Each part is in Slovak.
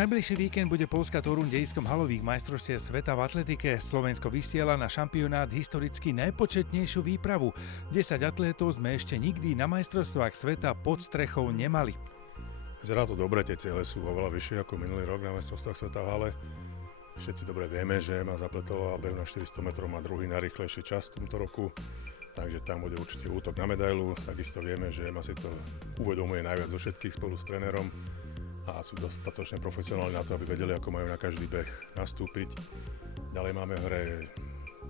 najbližší víkend bude Poľska Torún dejiskom halových majstrovstiev sveta v atletike. Slovensko vysiela na šampionát historicky najpočetnejšiu výpravu. 10 atlétov sme ešte nikdy na majstrovstvách sveta pod strechou nemali. Vyzerá to dobre, tie ciele sú oveľa vyššie ako minulý rok na majstrovstvách sveta v hale. Všetci dobre vieme, že Ema Zapletelová behu na 400 metrov má druhý najrýchlejší čas v tomto roku, takže tam bude určite útok na medailu. Takisto vieme, že Ema si to uvedomuje najviac zo všetkých spolu s trénerom a sú dostatočne profesionálni na to, aby vedeli, ako majú na každý beh nastúpiť. Ďalej máme v hre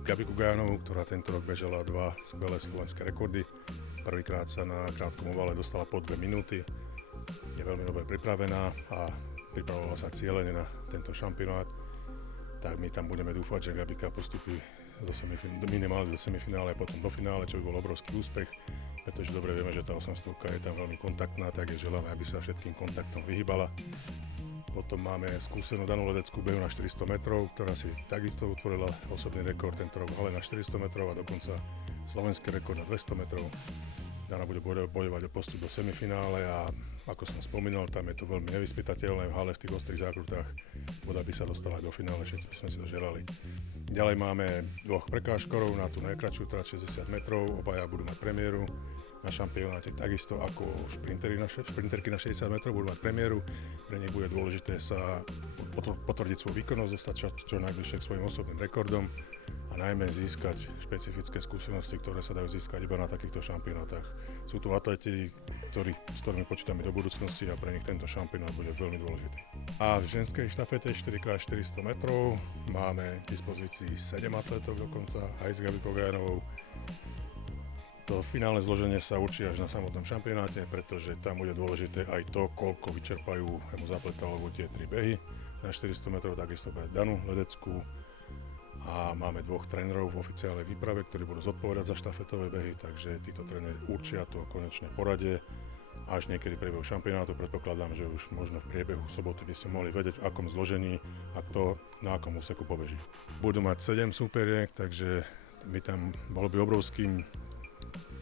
Gabiku Gajanovú, ktorá tento rok bežala 2 skvelé slovenské rekordy. Prvýkrát sa na krátkom ovale dostala po 2 minúty. Je veľmi dobre pripravená a pripravovala sa cieľene na tento šampionát. Tak my tam budeme dúfať, že Gabika postupí minimálne do semifinále a potom do finále, čo by bol obrovský úspech, pretože dobre vieme, že tá 800 je tam veľmi kontaktná, tak je želáme, aby sa všetkým kontaktom vyhýbala. Potom máme skúsenú Danu Ledeckú behu na 400 metrov, ktorá si takisto utvorila osobný rekord tento rok v hale na 400 metrov a dokonca slovenský rekord na 200 metrov. Dana bude bojovať o postup do semifinále a ako som spomínal, tam je to veľmi nevyspytateľné v hale v tých ostrých zákrutách. Voda by sa dostala do finále, všetci by sme si to želali. Ďalej máme 2 prekážkorov na tú najkratšiu trať 60 metrov, obaja budú mať premiéru na šampionáte, takisto ako šprinterky na 60 metrov budú mať premiéru. Pre nich bude dôležité sa potvrdiť svoju výkonnosť, dostať čo najbližšie k svojim osobným rekordom a najmä získať špecifické skúsenosti, ktoré sa dajú získať iba na takýchto šampionátach. Sú tu atleti, s ktorými počítame do budúcnosti a pre nich tento šampionát bude veľmi dôležitý. A v ženskej štafete 4x400 metrov máme k dispozícii 7 atletov dokonca, aj s Gabikou Gajanovou. To finálne zloženie sa určí až na samotnom šampionáte, pretože tam bude dôležité aj to, koľko vyčerpajú Emu Zapletelovú tie 3 behy. Na 400 metrov takisto pre Danu Ledeckú a máme 2 trénerov v oficiálnej výprave, ktorí budú zodpovedať za štafetové behy, takže títo tréneri určia to konečné poradie. Až niekedy v priebehu šampionátu predpokladám, že už možno v priebehu soboty by sme mohli vedieť, v akom zložení a kto na akom úseku pobeží. Budú mať 7 súperiek, takže my tam bolo by obrovským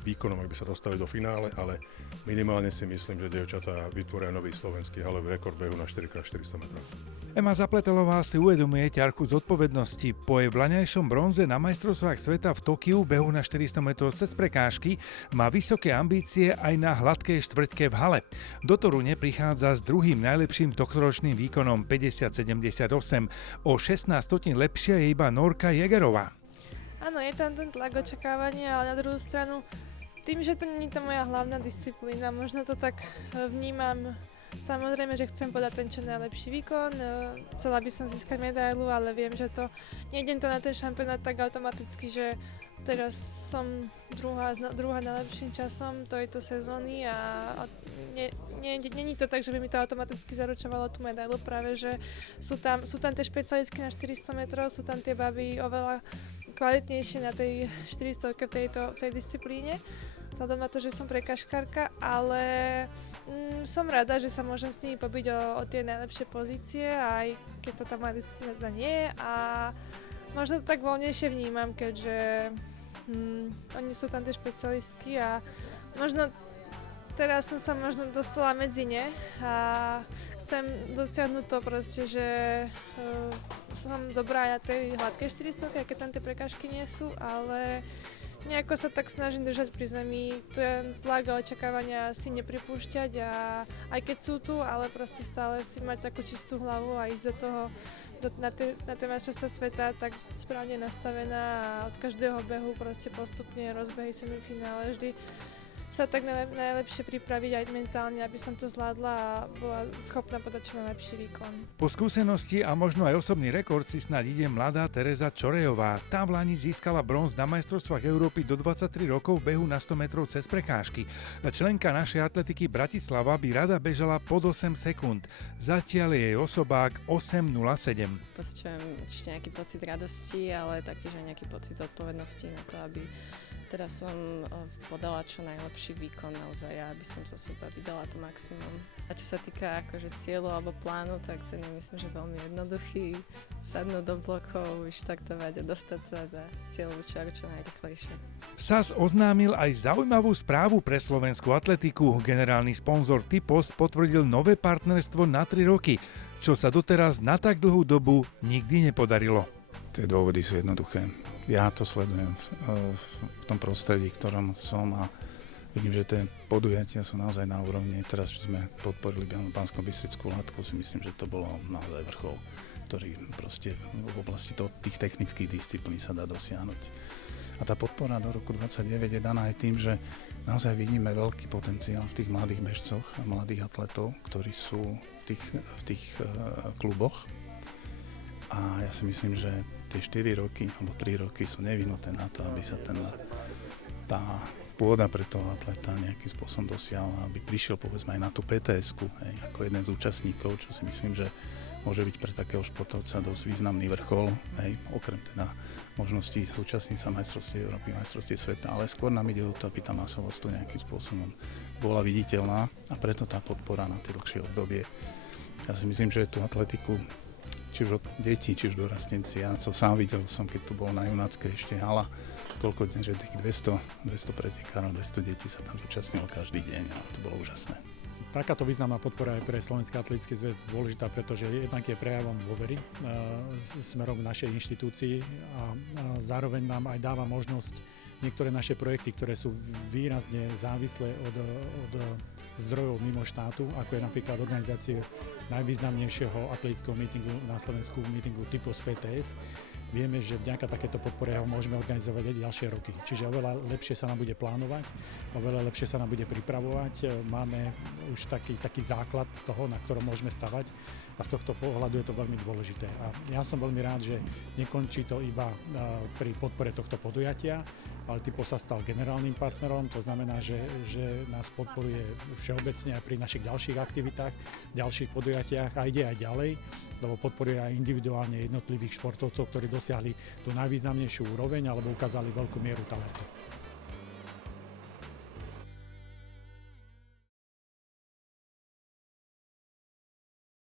výkonom, ak by sa dostali do finále, ale minimálne si myslím, že dievčatá vytvoria nový slovenský halový rekord behu na 4x400 metrov. Ema Zapletelová si uvedomuje ťarchu zodpovednosti. Po jej vlaňajšom bronze na majstrovstvách sveta v Tokiu behu na 400 metrov cez prekážky má vysoké ambície aj na hladkej štvrťke v hale. Do Torúne prichádza s druhým najlepším tohtoročným výkonom 50-78. O 16 stotín lepšia je iba Norka Jägerová. Áno, je tam ten tlak očakávania, ale na druhú stranu, tým, že to nie je to moja hlavná disciplína, možno to tak vnímam. Samozrejme, že chcem podať ten čo najlepší výkon, chcela by som získať medailu, ale viem, že to nejdem to na ten šampionát tak automaticky, že teraz som druhá najlepším časom tejto sezóny a není to tak, že by mi to automaticky zaručovalo tú medailu, práve že sú tam tie špecialistky na 400 metrov, sú tam tie baby oveľa kvalitnejšie na tej 400 v tej disciplíne, vzhľadom na to, že som prekažkárka, ale som rada, že sa môžem s nimi pobiť o tie najlepšie pozície, aj keď to tam moja disciplína nie je a možno to tak voľnejšie vnímam, keďže oni sú tam tie špecialistky a možno teraz som sa možno dostala medzi ne a chcem dosiahnuť to proste, že som dobrá aj na tej hladkej 400, keď tam tie prekážky nie sú, ale nejako sa tak snažím držať pri zemi, ten tlak a očakávania si nepripúšťať a aj keď sú tu, ale proste stále si mať takú čistú hlavu a ísť do toho, na tie majstrovstvá sveta tak správne nastavená a od každého behu proste postupne rozbehy semifinále vždy sa tak najlepšie pripraviť aj mentálne, aby som to zvládla a bola schopná podať čo najlepší výkon. Po skúsenosti a možno aj osobný rekord si snáď ide mladá Tereza Čorejová. Tá v lani získala bronz na majstrovstvách Európy do 23 rokov v behu na 100 metrov cez prekážky. Členka našej atletiky Bratislava by rada bežala pod 8 sekúnd. Zatiaľ je jej osobák 8:07. Pociťujem určite nejaký pocit radosti, ale taktiež aj nejaký pocit odpovednosti na to, aby teraz som podala čo najlepší výkon naozaj, aby som zo seba vydala to maximum. A čo sa týka akože cieľu alebo plánu, tak ten je myslím, že veľmi jednoduchý. Sadnúť do blokov, vyštartovať a dostať sa za cieľovú čaru čo najrýchlejšie. SAS oznámil aj zaujímavú správu pre slovenskú atletiku. Generálny sponzor Typos potvrdil nové partnerstvo na 3 roky. čo sa doteraz na tak dlhú dobu nikdy nepodarilo. Tie dôvody sú jednoduché. Ja to sledujem v tom prostredí, v ktorom som a vidím, že tie podujatia sú naozaj na úrovni. Teraz, čo sme podporili Banskobystrickú Latku, si myslím, že to bolo naozaj vrchol, ktorý proste v oblasti tých technických disciplín sa dá dosiahnuť. A tá podpora do roku 2029 je daná aj tým, že naozaj vidíme veľký potenciál v tých mladých bežcoch a mladých atletov, ktorí sú v tých kluboch. A ja si myslím, že tie 4 roky alebo 3 roky sú nevyhnuté na to, aby sa tá pôda pre toho atleta nejakým spôsobom dosiahla, aby prišiel povedzme aj na tú PTS-ku, ako jeden z účastníkov, čo si myslím, že môže byť pre takého športovca dosť významný vrchol, okrem teda možností súčasniť sa majstrovstiev Európy, majstrovstiev sveta, ale skôr nám ide o to, aby tá masovosť tu nejakým spôsobom bola viditeľná a preto tá podpora na tie dlhšie obdobie. Ja si myslím, že tú atletiku, či už od detí, či už dorastenci, ja sám videl som, keď tu bol na Junáckej ešte hala, koľko dní, že tých 200 pretekárov, 200 detí sa tam zúčastnilo každý deň a to bolo úžasné. Takáto významná podpora je pre Slovenský atletický zväz dôležitá, pretože jednak je prejavom dôvery smerom k našej inštitúcii a zároveň nám aj dáva možnosť niektoré naše projekty, ktoré sú výrazne závislé od zdrojov mimo štátu, ako je napríklad organizácie najvýznamnejšieho atletického mítingu na Slovensku, mítingu typu PTS. Vieme, že vďaka takéto podpore ho môžeme organizovať aj ďalšie roky. Čiže oveľa lepšie sa nám bude plánovať, oveľa lepšie sa nám bude pripravovať. Máme už taký základ toho, na ktorom môžeme stavať a z tohto pohľadu je to veľmi dôležité. A ja som veľmi rád, že nekončí to iba pri podpore tohto podujatia, ale Typo sa stal generálnym partnerom, to znamená, že nás podporuje všeobecne aj pri našich ďalších aktivitách, ďalších podujatiach a ide aj ďalej, lebo podporuje aj individuálne jednotlivých športovcov, ktorí dosiahli tú najvýznamnejšiu úroveň alebo ukázali veľkú mieru talentu.